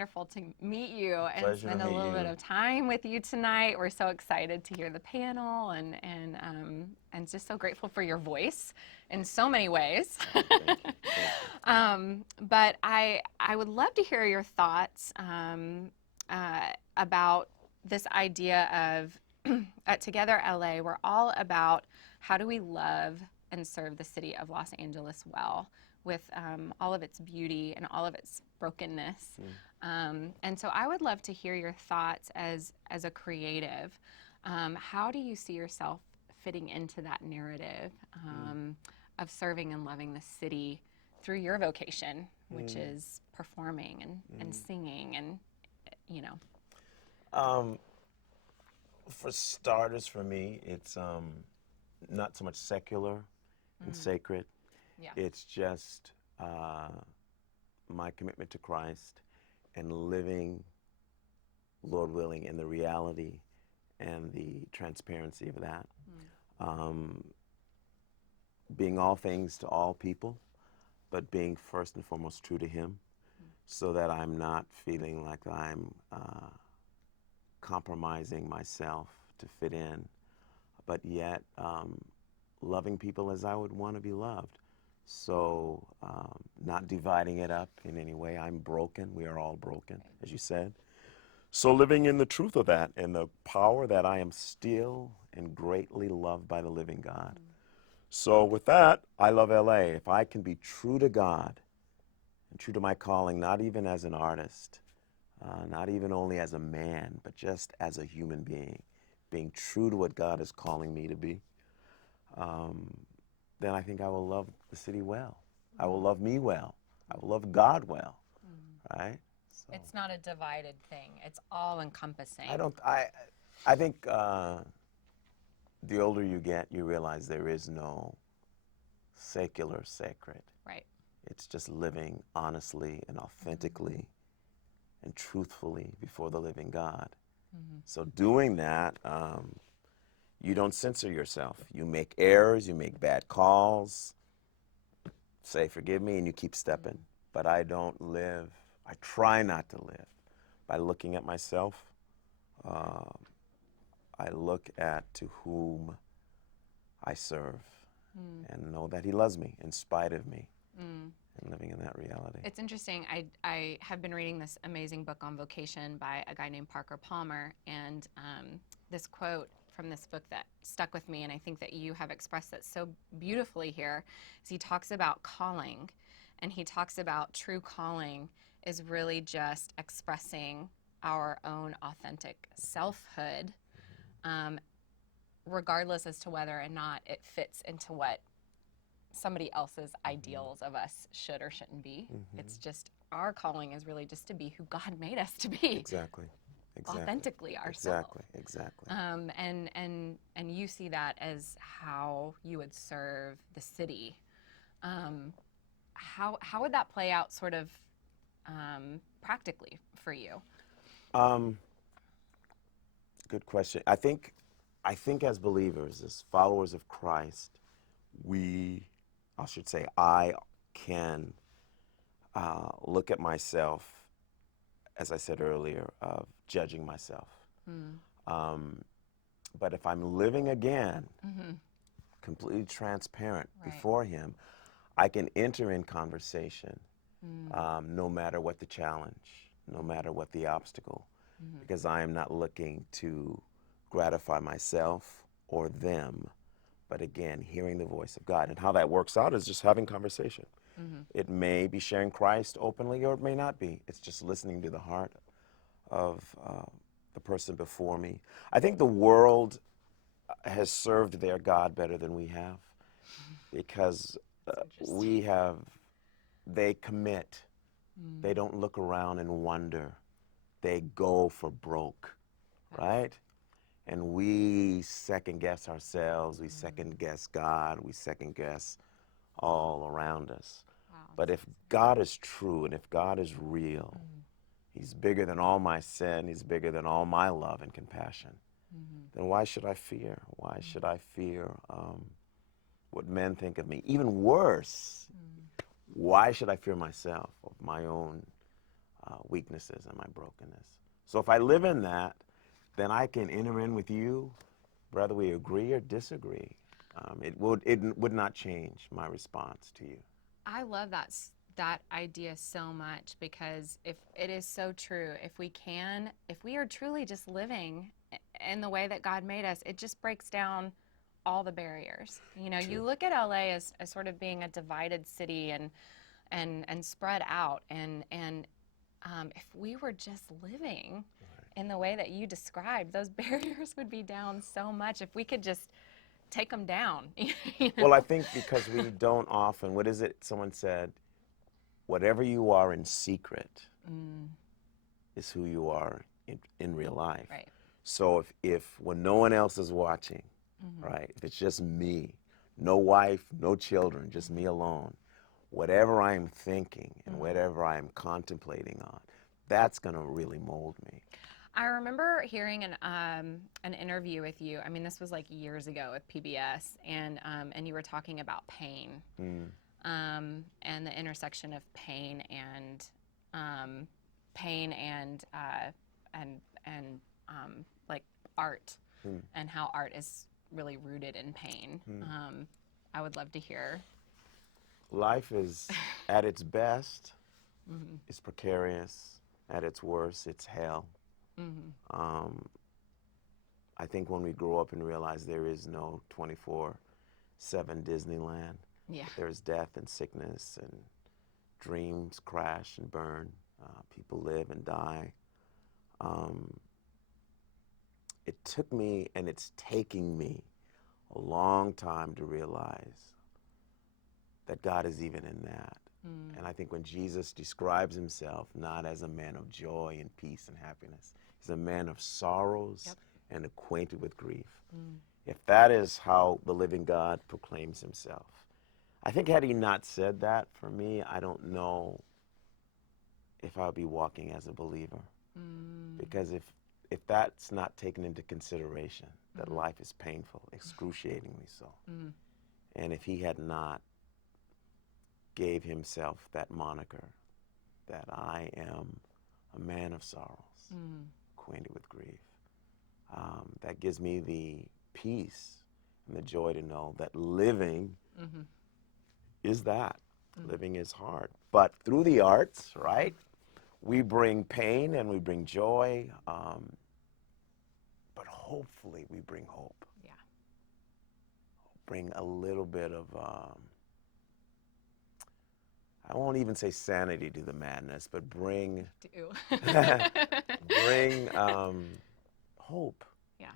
wonderful to meet you and Pleasure to spend a meet little bit you. of time with you tonight. We're so excited to hear the panel and just so grateful for your voice in so many ways. Thank you. Thank you. But I would love to hear your thoughts about this idea of at Together LA, we're all about how do we love and serve the city of Los Angeles well with all of its beauty and all of its brokenness. And so I would love to hear your thoughts as a creative. How do you see yourself fitting into that narrative of serving and loving the city through your vocation, which is performing and singing and, you know? For starters, for me, it's not so much secular and sacred. Yeah. It's just my commitment to Christ and living, Lord willing, in the reality and the transparency of that. Being all things to all people, but being first and foremost true to Him, so that I'm not feeling like I'm compromising myself to fit in, but yet loving people as I would want to be loved. So not dividing it up in any way. I'm broken. We are all broken, as you said. So living in the truth of that and the power that I am still and greatly loved by the living God. So with that, I love LA. If I can be true to God and true to my calling, not even as an artist, not even only as a man, but just as a human being true to what God is calling me to be, then I think I will love the city well. I will love me well. I will love God well, right? So It's not a divided thing. It's all encompassing. I think the older you get, you realize there is no secular sacred. Right. It's just living honestly and authentically and truthfully before the living God. So doing that, you don't censor yourself. You make errors, you make bad calls, say forgive me, and you keep stepping. But I try not to live by looking at myself. I look at to whom I serve and know that He loves me in spite of me and living in that reality. It's interesting. I have been reading this amazing book on vocation by a guy named Parker Palmer, and this quote from this book that stuck with me, and I think that you have expressed that so beautifully here, is he talks about calling, and he talks about true calling is really just expressing our own authentic selfhood, regardless as to whether or not it fits into what somebody else's ideals of us should or shouldn't be. It's just our calling is really just to be who God made us to be. Exactly. Authentically ourselves. Exactly. And you see that as how you would serve the city. How would that play out sort of practically for you? Good question. I think as believers, as followers of Christ, I can look at myself, as I said earlier, of judging myself. But if I'm living again, completely transparent before Him, I can enter in conversation no matter what the challenge, no matter what the obstacle, because I am not looking to gratify myself or them, but again, hearing the voice of God. And how that works out is just having conversation. It may be sharing Christ openly, or it may not be. It's just listening to the heart of the person before me. I think the world has served their God better than we have, because they commit. They don't look around and wonder. They go for broke, right? And we second guess ourselves, we second guess God, we second guess all around us. Wow. But if God is true and if God is real, He's bigger than all my sin, He's bigger than all my love and compassion, then why should I fear? Why should I fear what men think of me? Even worse, why should I fear myself, of my own weaknesses and my brokenness. So if I live in that, then I can enter in with you, whether we agree or disagree. It would not change my response to you. I love that idea so much, because if it is so true, if we are truly just living in the way that God made us, it just breaks down all the barriers. You know, True. you look at LA as sort of being a divided city and spread out, and if we were just living in the way that you described, those barriers would be down so much if we could just take them down. You know? Well, I think because we don't often, what is it someone said, whatever you are in secret is who you are in real life. Right. So if when no one else is watching, right, if it's just me, no wife, no children, just me alone, whatever I'm thinking and whatever I'm contemplating on, that's going to really mold me. I remember hearing an interview with you. I mean, this was like years ago with PBS, and you were talking about pain, and the intersection of pain and like art, and how art is really rooted in pain. I would love to hear. Life is, at its best, is precarious. At its worst, it's hell. I think when we grow up and realize there is no 24/7 Disneyland, there's death and sickness and dreams crash and burn. People live and die. It took me, and it's taking me, a long time to realize that God is even in that. And I think when Jesus describes himself not as a man of joy and peace and happiness, he's a man of sorrows and acquainted with grief. If that is how the living God proclaims himself, I think had he not said that, for me, I don't know if I'll be walking as a believer. Because if that's not taken into consideration, that life is painful, excruciatingly so, and if he had not gave himself that moniker, that I am a man of sorrows, acquainted with grief, that gives me the peace and the joy to know that living is that. Living is hard. But through the arts, right, we bring pain and we bring joy, but hopefully we bring hope. Yeah. Bring a little bit of, I won't even say sanity to the madness, but bring bring hope. Yeah.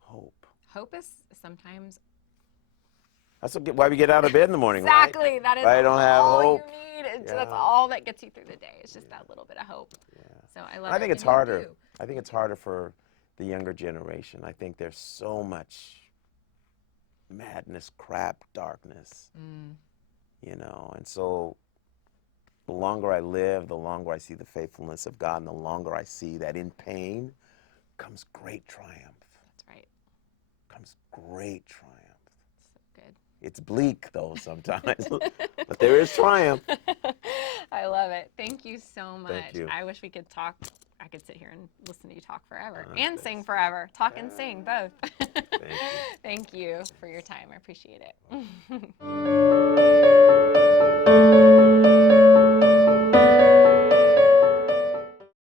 Hope. Hope is sometimes That's why we get out of bed in the morning, right? exactly. That is I don't have all hope. you need. Yeah. That's all that gets you through the day. It's just that little bit of hope. Yeah. So I love I it. think it's And you harder. do. I think it's harder for the younger generation. I think there's so much madness, crap, darkness, you know. And so the longer I live, the longer I see the faithfulness of God, and the longer I see that in pain comes great triumph. That's right. Comes great triumph. So good. It's bleak, though, sometimes, but there is triumph. I love it. Thank you so much. Thank you. I wish we could talk. I could sit here and listen to you talk forever and Thanks. sing forever. Talk and sing, both. Thank you. Thank you for your time. I appreciate it.